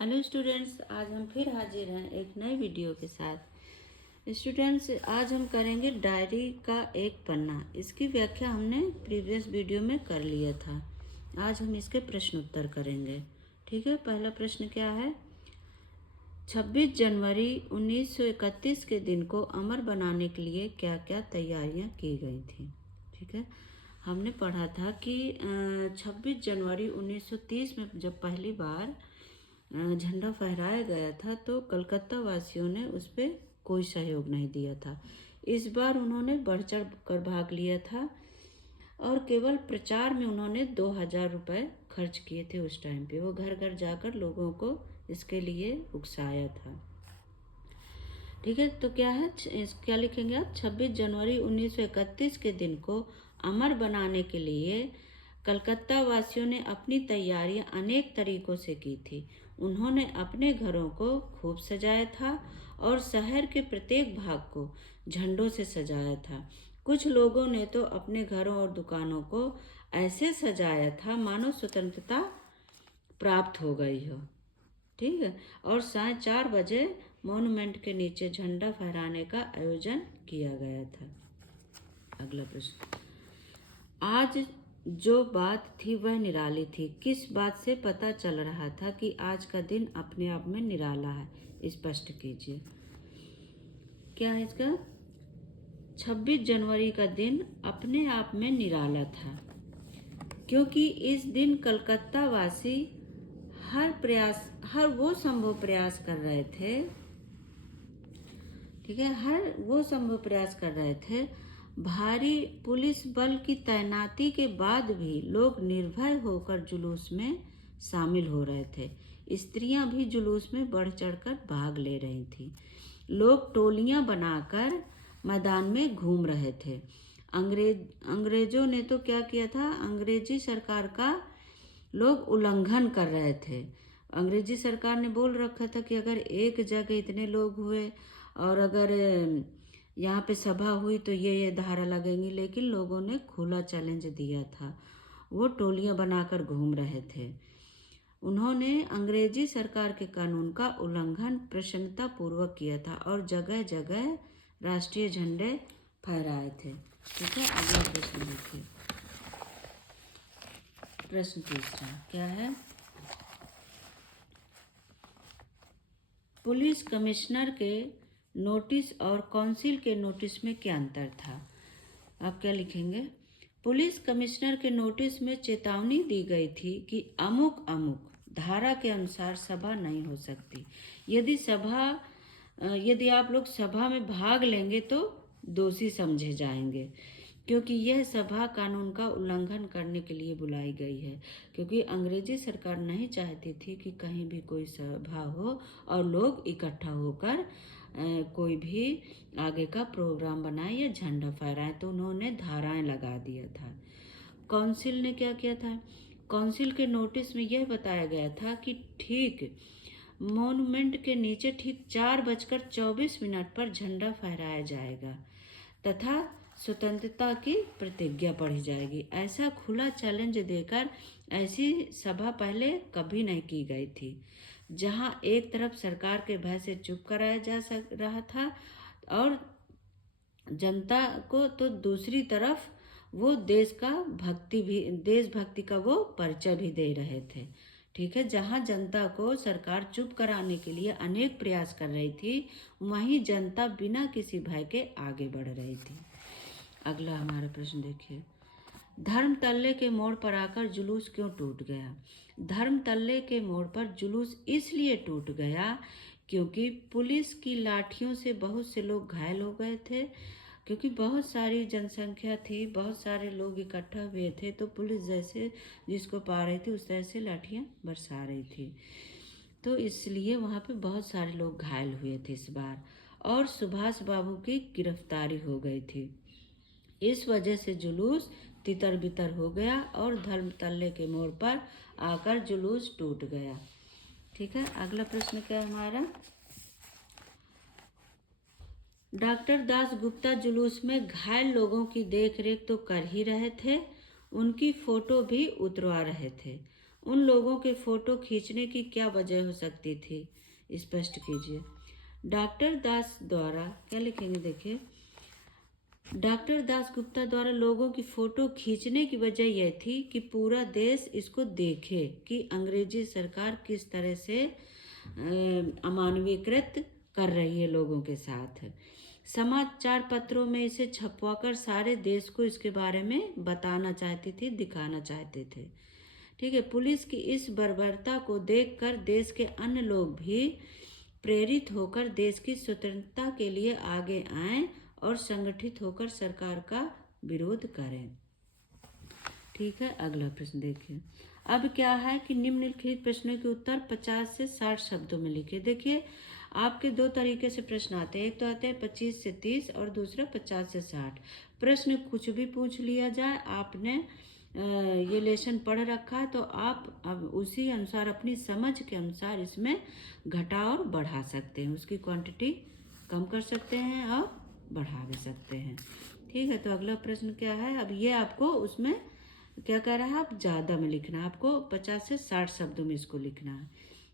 Hello students, आज हम फिर हाजिर हैं एक नई वीडियो के साथ। स्टूडेंट्स, आज हम करेंगे डायरी का एक पन्ना। इसकी व्याख्या हमने प्रीवियस वीडियो में कर लिया था। आज हम इसके प्रश्न उत्तर करेंगे। ठीक है, पहला प्रश्न क्या है। 26 जनवरी 1931 के दिन को अमर बनाने के लिए क्या क्या तैयारियां की गई थी। ठीक है, हमने पढ़ा था कि 26 जनवरी 1930 में जब पहली बार झंडा फहराया गया था तो कलकत्ता वासियों ने उस पर कोई सहयोग नहीं दिया था। इस बार उन्होंने बढ़ चढ़ कर भाग लिया था और केवल प्रचार में उन्होंने 2000 रुपये खर्च किए थे। उस टाइम पे वो घर घर जाकर लोगों को इसके लिए उकसाया था। ठीक है, तो क्या है, क्या लिखेंगे आप। 26 जनवरी 1931 के दिन को अमर बनाने के लिए कलकत्ता वासियों ने अपनी तैयारियां अनेक तरीकों से की थी। उन्होंने अपने घरों को खूब सजाया था और शहर के प्रत्येक भाग को झंडों से सजाया था। कुछ लोगों ने तो अपने घरों और दुकानों को ऐसे सजाया था मानो स्वतंत्रता प्राप्त हो गई हो। ठीक है, और 4:30 बजे मॉन्यूमेंट के नीचे झंडा फहराने का आयोजन किया गया था। अगला प्रश्न। आज जो बात थी वह निराली थी। किस बात से पता चल रहा था कि आज का दिन अपने आप में निराला है, स्पष्ट कीजिए। क्या है इसका। 26 जनवरी का दिन अपने आप में निराला था क्योंकि इस दिन कलकत्ता वासी हर वो संभव प्रयास कर रहे थे। ठीक है, हर वो संभव प्रयास कर रहे थे। भारी पुलिस बल की तैनाती के बाद भी लोग निर्भय होकर जुलूस में शामिल हो रहे थे। स्त्रियां भी जुलूस में बढ़ चढ़कर भाग ले रही थीं। लोग टोलियां बनाकर मैदान में घूम रहे थे। अंग्रेजों ने तो क्या किया था, अंग्रेजी सरकार का लोग उल्लंघन कर रहे थे। अंग्रेजी सरकार ने बोल रखा था कि अगर एक जगह इतने लोग हुए और अगर यहाँ पे सभा हुई तो ये धारा लगेंगी, लेकिन लोगों ने खुला चैलेंज दिया था। वो टोलियां बनाकर घूम रहे थे। उन्होंने अंग्रेजी सरकार के कानून का उल्लंघन प्रसन्नता पूर्वक किया था और जगह जगह राष्ट्रीय झंडे फहराए थे। ठीक है, अगला प्रश्न देखिए। प्रश्न तीसरा क्या है। पुलिस कमिश्नर के नोटिस और काउंसिल के नोटिस में क्या अंतर था। आप क्या लिखेंगे। पुलिस कमिश्नर के नोटिस में चेतावनी दी गई थी कि अमुक अमुक धारा के अनुसार सभा नहीं हो सकती। यदि आप लोग सभा में भाग लेंगे तो दोषी समझे जाएंगे, क्योंकि यह सभा कानून का उल्लंघन करने के लिए बुलाई गई है। क्योंकि अंग्रेजी सरकार नहीं चाहती थी कि कहीं भी कोई सभा हो और लोग इकट्ठा होकर कोई भी आगे का प्रोग्राम बनाए या झंडा फहराए, तो उन्होंने धाराएं लगा दिया था। काउंसिल ने क्या किया था। काउंसिल के नोटिस में यह बताया गया था कि ठीक मॉन्यूमेंट के नीचे ठीक 4:24 पर झंडा फहराया जाएगा तथा स्वतंत्रता की प्रतिज्ञा पढ़ी जाएगी। ऐसा खुला चैलेंज देकर ऐसी सभा पहले कभी नहीं की गई थी, जहां एक तरफ सरकार के भय से चुप कराया जा रहा था और जनता को तो दूसरी तरफ वो देशभक्ति का वो परिचय भी दे रहे थे। ठीक है, जहां जनता को सरकार चुप कराने के लिए अनेक प्रयास कर रही थी, वहीं जनता बिना किसी भय के आगे बढ़ रही थी। अगला हमारा प्रश्न देखिए। धर्म तल्ले के मोड़ पर आकर जुलूस क्यों टूट गया। धर्म तल्ले के मोड़ पर जुलूस इसलिए टूट गया क्योंकि पुलिस की लाठियों से बहुत से लोग घायल हो गए थे। क्योंकि बहुत सारी जनसंख्या थी, बहुत सारे लोग इकट्ठा हुए थे, तो पुलिस जैसे जिसको पा रही थी उस तरह से लाठियाँ बरसा रही थी। तो इसलिए वहाँ पे बहुत सारे लोग घायल हुए थे इस बार, और सुभाष बाबू की गिरफ्तारी हो गई थी। इस वजह से जुलूस तितर बितर हो गया और धर्म तल्ले के मोड़ पर आकर जुलूस टूट गया। ठीक है, अगला प्रश्न क्या है हमारा। डॉक्टर दास गुप्ता जुलूस में घायल लोगों की देखरेख तो कर ही रहे थे, उनकी फोटो भी उतरवा रहे थे। उन लोगों के फोटो खींचने की क्या वजह हो सकती थी, स्पष्ट कीजिए। डॉक्टर दास द्वारा क्या लिखेंगे, देखिए, डॉक्टर दास गुप्ता द्वारा लोगों की फोटो खींचने की वजह यह थी कि पूरा देश इसको देखे कि अंग्रेजी सरकार किस तरह से अमानवीकृत कर रही है लोगों के साथ। समाचार पत्रों में इसे छपवाकर सारे देश को इसके बारे में बताना चाहती थी, दिखाना चाहते थे। ठीक है। पुलिस की इस बर्बरता को देखकर देश के अन्य लोग भी प्रेरित होकर देश की स्वतंत्रता के लिए आगे आएं और संगठित होकर सरकार का विरोध करें। ठीक है। अगला प्रश्न देखिए। अब क्या है कि निम्नलिखित प्रश्नों के उत्तर 50 से 60 शब्दों में लिखिए। देखिए, आपके दो तरीके से प्रश्न आते हैं, एक तो आते हैं 25 से 30 और दूसरा 50 से 60। प्रश्न कुछ भी पूछ लिया जाए, आपने ये लेसन पढ़ रखा है तो आप अब उसी अनुसार अपनी समझ के अनुसार इसमें घटा और बढ़ा सकते हैं, उसकी क्वांटिटी कम कर सकते हैं और बढ़ा भी सकते हैं। ठीक है। तो अगला प्रश्न क्या है, अब ये आपको उसमें क्या कह रहा है, आप ज़्यादा में लिखना है, आपको 50 से 60 शब्दों में इसको लिखना है।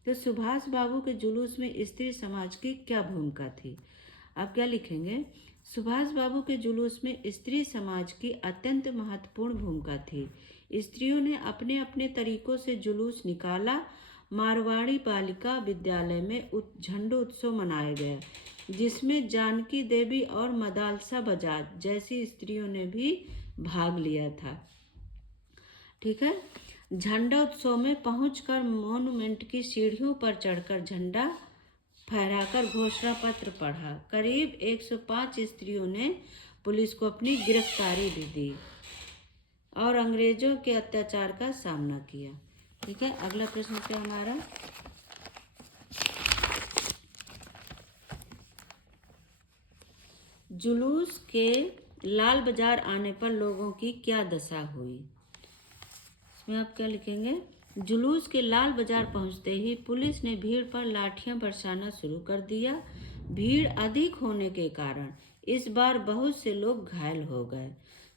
तो सुभाष बाबू के जुलूस में स्त्री समाज की क्या भूमिका थी, आप क्या लिखेंगे, सुभाष बाबू के जुलूस में स्त्री समाज की अत्यंत महत्वपूर्ण भूमिका थी। स्त्रियों ने अपने अपने तरीकों से जुलूस निकाला। मारवाड़ी बालिका विद्यालय में झंडो उत्सव मनाया गया, जिसमें जानकी देवी और मदालसा बजाज जैसी स्त्रियों ने भी भाग लिया था। ठीक है। झंडा उत्सव में पहुंचकर मॉन्यूमेंट की सीढ़ियों पर चढ़कर झंडा फहराकर घोषणा पत्र पढ़ा। करीब 105 स्त्रियों ने पुलिस को अपनी गिरफ्तारी भी दी और अंग्रेजों के अत्याचार का सामना किया। ठीक है। अगला प्रश्न क्या हमारा, जुलूस के लाल बाजार आने पर लोगों की क्या दशा हुई, इसमें आप क्या लिखेंगे, जुलूस के लाल बाजार पहुंचते ही पुलिस ने भीड़ पर लाठियां बरसाना शुरू कर दिया। भीड़ अधिक होने के कारण इस बार बहुत से लोग घायल हो गए।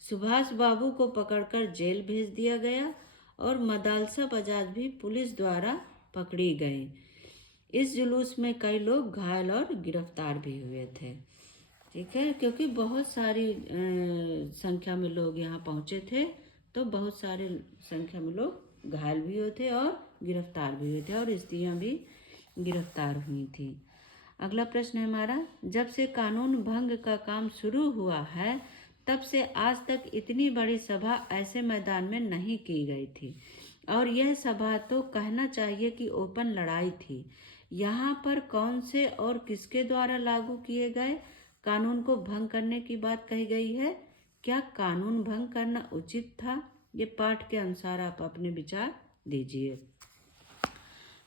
सुभाष बाबू को पकड़कर जेल भेज दिया गया और मदालसा बजाज भी पुलिस द्वारा पकड़ी गई। इस जुलूस में कई लोग घायल और गिरफ्तार भी हुए थे। ठीक है। क्योंकि बहुत सारी संख्या में लोग यहाँ पहुँचे थे, तो बहुत सारे संख्या में लोग घायल भी हुए थे और गिरफ्तार भी हुए थे और स्त्रियाँ भी गिरफ्तार हुई थी। अगला प्रश्न है हमारा, जब से कानून भंग का काम शुरू हुआ है तब से आज तक इतनी बड़ी सभा ऐसे मैदान में नहीं की गई थी, और यह सभा तो कहना चाहिए कि ओपन लड़ाई थी। यहाँ पर कौन से और किसके द्वारा लागू किए गए कानून को भंग करने की बात कही गई है। क्या कानून भंग करना उचित था, ये पाठ के अनुसार आप अपने विचार दीजिए।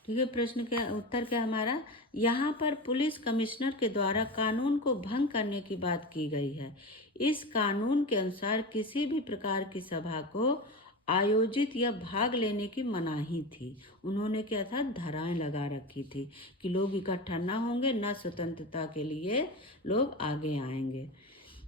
ठीक है। प्रश्न का उत्तर क्या हमारा, यहाँ पर पुलिस कमिश्नर के द्वारा कानून को भंग करने की बात की गई है। इस कानून के अनुसार किसी भी प्रकार की सभा को आयोजित या भाग लेने की मनाही थी। उन्होंने क्या था, धाराएं लगा रखी थी कि लोग इकट्ठा ना होंगे, ना स्वतंत्रता के लिए लोग आगे आएंगे।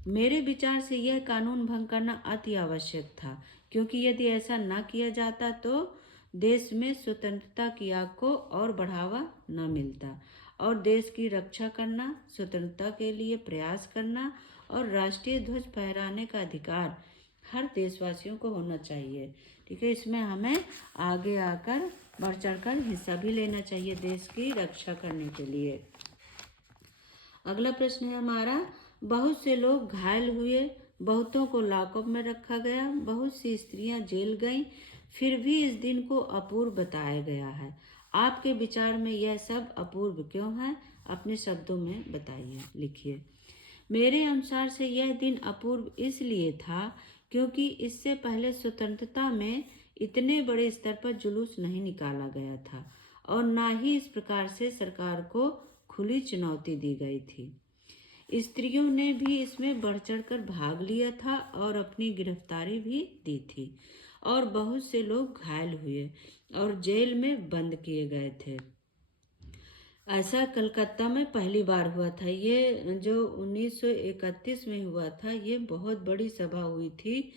मेरे विचार से यह कानून भंग करना अति आवश्यक था, क्योंकि यदि ऐसा ना किया जाता तो देश में स्वतंत्रता की आग को और बढ़ावा न मिलता, और देश की रक्षा करना, स्वतंत्रता के लिए प्रयास करना और राष्ट्रीय ध्वज फहराने का अधिकार हर देशवासियों को होना चाहिए। ठीक है। इसमें हमें आगे आकर बढ़ चढ़कर हिस्सा भी लेना चाहिए देश की रक्षा करने के लिए। अगला प्रश्न है हमारा, बहुत से लोग घायल हुए, बहुतों को लॉकअप में रखा गया, बहुत सी स्त्रियां जेल गईं, फिर भी इस दिन को अपूर्व बताया गया है। आपके विचार में यह सब अपूर्व क्यों है, अपने शब्दों में बताइए, लिखिए। मेरे अनुसार से यह दिन अपूर्व इसलिए था क्योंकि इससे पहले स्वतंत्रता में इतने बड़े स्तर पर जुलूस नहीं निकाला गया था और ना ही इस प्रकार से सरकार को खुली चुनौती दी गई थी। स्त्रियों ने भी इसमें बढ़ चढ़कर भाग लिया था और अपनी गिरफ्तारी भी दी थी, और बहुत से लोग घायल हुए और जेल में बंद किए गए थे। ऐसा कलकत्ता में पहली बार हुआ था। ये जो 1931 में हुआ था, ये बहुत बड़ी सभा हुई थी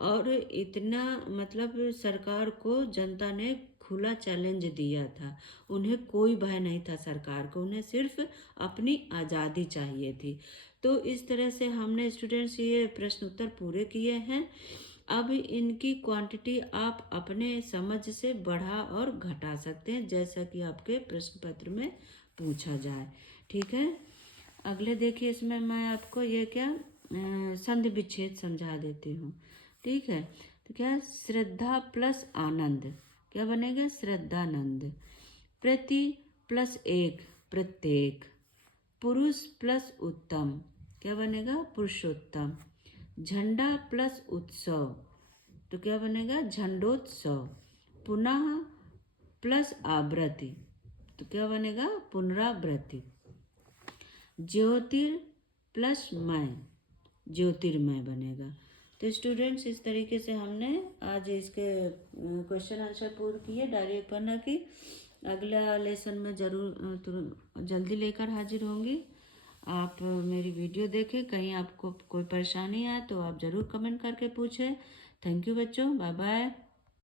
और इतना मतलब सरकार को जनता ने खुला चैलेंज दिया था। उन्हें कोई भय नहीं था सरकार को, उन्हें सिर्फ अपनी आज़ादी चाहिए थी। तो इस तरह से हमने स्टूडेंट्स ये प्रश्न उत्तर पूरे किए हैं। अब इनकी क्वांटिटी आप अपने समझ से बढ़ा और घटा सकते हैं, जैसा कि आपके प्रश्न पत्र में पूछा जाए। ठीक है, अगले देखिए, इसमें मैं आपको ये क्या संधि विच्छेद समझा देती हूँ। ठीक है, तो क्या श्रद्धा प्लस आनंद क्या बनेगा? श्रद्धानंद। प्रति प्लस एक प्रत्येक। पुरुष प्लस उत्तम क्या बनेगा? पुरुषोत्तम। झंडा प्लस उत्सव तो क्या बनेगा? झंडोत्सव। पुनः प्लस आवृत्ति तो क्या बनेगा? पुनरावृत्ति। ज्योतिर प्लस मय ज्योतिर्मय बनेगा। तो स्टूडेंट्स, इस तरीके से हमने आज इसके क्वेश्चन आंसर पूर्ण किए डायरी पन्ना की। अगला लेसन में ज़रूर जल्दी लेकर हाजिर होंगी। आप मेरी वीडियो देखें, कहीं आपको कोई परेशानी आए तो आप ज़रूर कमेंट करके पूछें। थैंक यू बच्चों, बाय बाय।